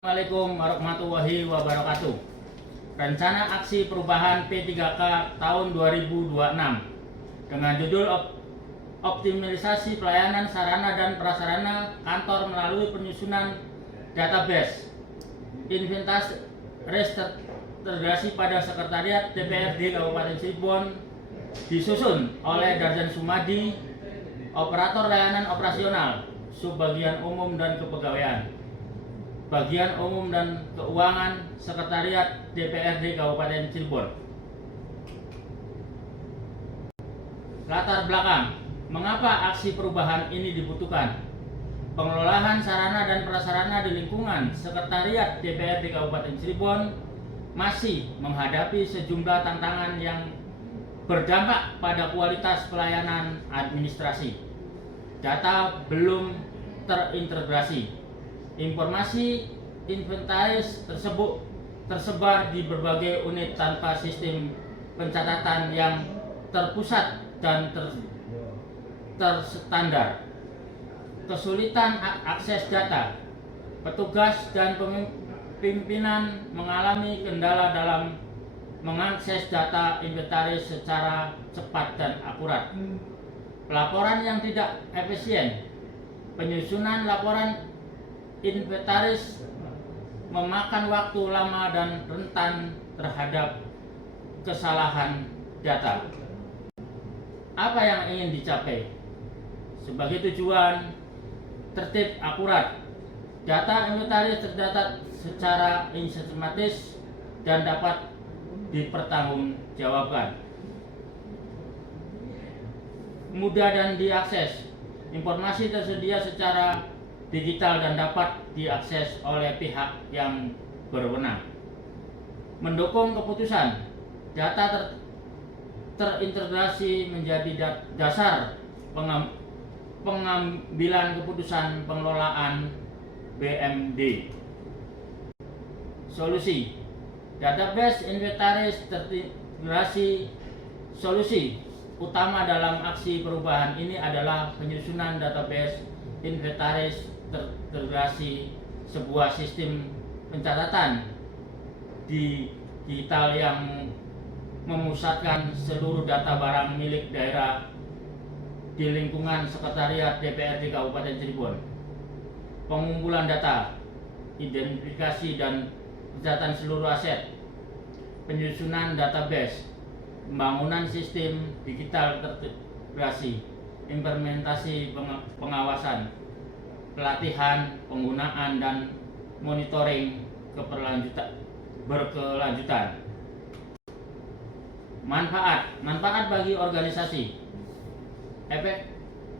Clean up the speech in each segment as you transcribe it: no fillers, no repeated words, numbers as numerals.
Assalamualaikum warahmatullahi wabarakatuh. Rencana aksi perubahan P3K tahun 2026 dengan judul optimalisasi pelayanan sarana dan prasarana kantor melalui penyusunan database inventaris terintegrasi pada Sekretariat DPRD Kabupaten Cirebon disusun oleh Darjan Sumadi, Operator Layanan Operasional, Subbagian Umum dan Kepegawaian, Bagian Umum dan Keuangan Sekretariat DPRD Kabupaten Cirebon. Latar belakang, mengapa aksi perubahan ini dibutuhkan? Pengelolaan sarana dan prasarana di lingkungan Sekretariat DPRD Kabupaten Cirebon masih menghadapi sejumlah tantangan yang berdampak pada kualitas pelayanan administrasi. Data belum terintegrasi. Informasi inventaris tersebut tersebar di berbagai unit tanpa sistem pencatatan yang terpusat dan terstandar. Kesulitan akses data. Petugas dan pimpinan mengalami kendala dalam mengakses data inventaris secara cepat dan akurat. Pelaporan yang tidak efisien. Penyusunan laporan inventaris memakan waktu lama dan rentan terhadap kesalahan data. Apa yang ingin dicapai? Sebagai tujuan tertib akurat, data inventaris tercatat secara sistematis dan dapat dipertanggungjawabkan. Mudah dan diakses. Informasi tersedia secara digital dan dapat diakses oleh pihak yang berwenang. Mendukung keputusan, data terintegrasi menjadi dasar pengambilan keputusan pengelolaan BMD. Solusi, database inventaris terintegrasi. Solusi utama dalam aksi perubahan ini adalah penyusunan database inventaris terintegrasi, sebuah sistem pencatatan digital yang memusatkan seluruh data barang milik daerah di lingkungan Sekretariat DPRD Kabupaten Cirebon. Pengumpulan data, identifikasi dan pencatatan seluruh aset, penyusunan database, pembangunan sistem digital terintegrasi, implementasi pengawasan, pelatihan, penggunaan dan monitoring berkelanjutan. Manfaat bagi organisasi.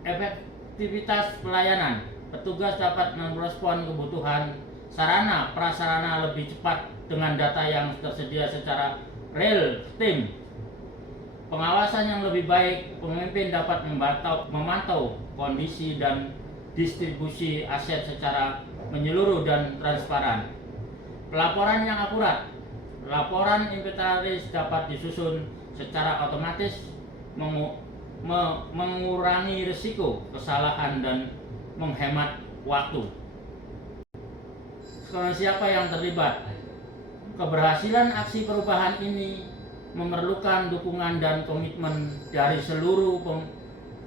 Efektivitas pelayanan. Petugas dapat merespon kebutuhan sarana prasarana lebih cepat dengan data yang tersedia secara real time. Pengawasan yang lebih baik, pemimpin dapat memantau kondisi dan distribusi aset secara menyeluruh dan transparan. Pelaporan yang akurat. Laporan inventaris dapat disusun secara otomatis, mengurangi risiko kesalahan dan menghemat waktu. Sekarang siapa yang terlibat? Keberhasilan aksi perubahan ini memerlukan dukungan dan komitmen dari seluruh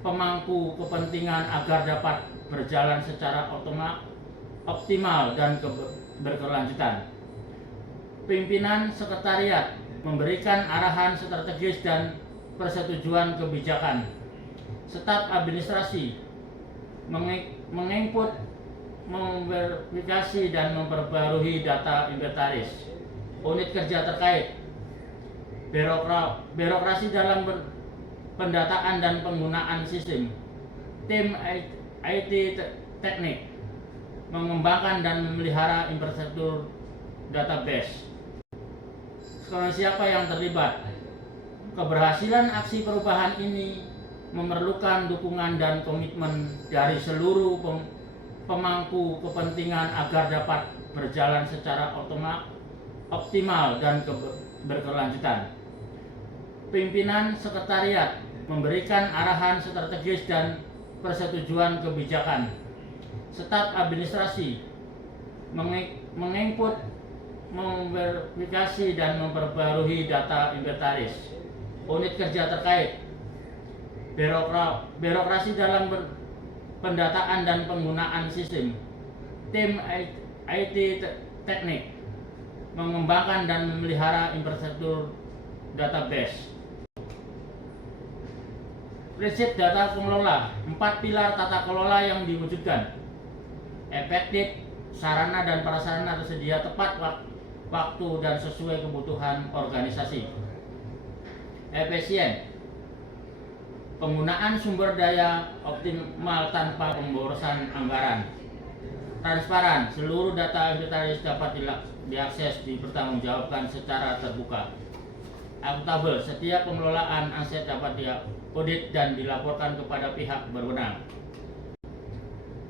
pemangku kepentingan agar dapat berjalan secara optimal dan berkelanjutan. Pimpinan sekretariat memberikan arahan strategis dan persetujuan kebijakan. Staf administrasi menginput, memverifikasi dan memperbarui data inventaris. Unit kerja terkait, birokrasi dalam pendataan dan penggunaan sistem, tim IT teknik, mengembangkan dan memelihara infrastruktur database. Sekarang siapa yang terlibat? Keberhasilan aksi perubahan ini memerlukan dukungan dan komitmen dari seluruh pemangku kepentingan agar dapat berjalan secara optimal dan berkelanjutan. Pimpinan sekretariat memberikan arahan strategis dan persetujuan kebijakan. Staf administrasi menginput, memverifikasi dan memperbarui data inventaris, unit kerja terkait, birokrasi dalam pendataan dan penggunaan sistem, tim IT teknik, mengembangkan dan memelihara infrastruktur database. Prinsip data pengelola, 4 pilar tata kelola yang diwujudkan: efektif, sarana dan prasarana tersedia tepat waktu dan sesuai kebutuhan organisasi. Efisien, penggunaan sumber daya optimal tanpa pemborosan anggaran. Transparan, seluruh data inventaris dapat diakses, dipertanggungjawabkan secara terbuka. Akuntabel, setiap pengelolaan aset dapat diaudit dan dilaporkan kepada pihak berwenang.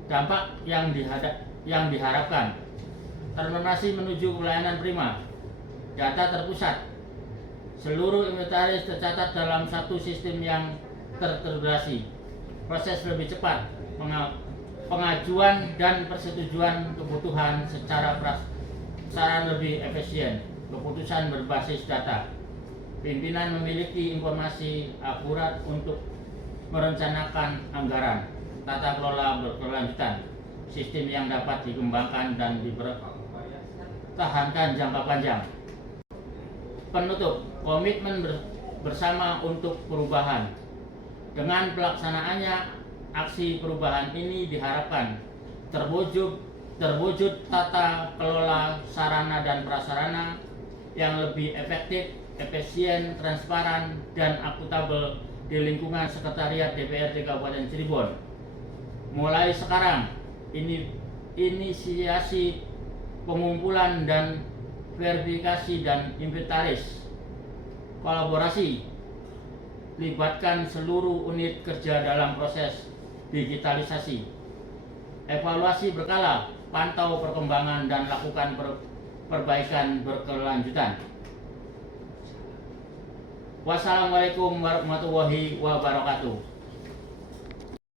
Dampak yang diharapkan: transformasi menuju pelayanan prima, data terpusat, seluruh inventaris tercatat dalam satu sistem yang terintegrasi, proses lebih cepat, pengajuan dan persetujuan kebutuhan secara prasarana lebih efisien, keputusan berbasis data. Pimpinan memiliki informasi akurat untuk merencanakan anggaran. Tata kelola berkelanjutan, sistem yang dapat dikembangkan dan dipertahankan jangka panjang. Penutup, komitmen bersama untuk perubahan. Dengan pelaksanaannya, aksi perubahan ini diharapkan terwujud tata kelola sarana dan prasarana yang lebih efektif, efisien, transparan, dan akuntabel di lingkungan Sekretariat DPRD Kabupaten Cirebon. Mulai sekarang, inisiasi pengumpulan dan verifikasi dan inventaris, kolaborasi, libatkan seluruh unit kerja dalam proses digitalisasi, evaluasi berkala, pantau perkembangan dan lakukan perbaikan berkelanjutan. Wassalamualaikum warahmatullahi wabarakatuh.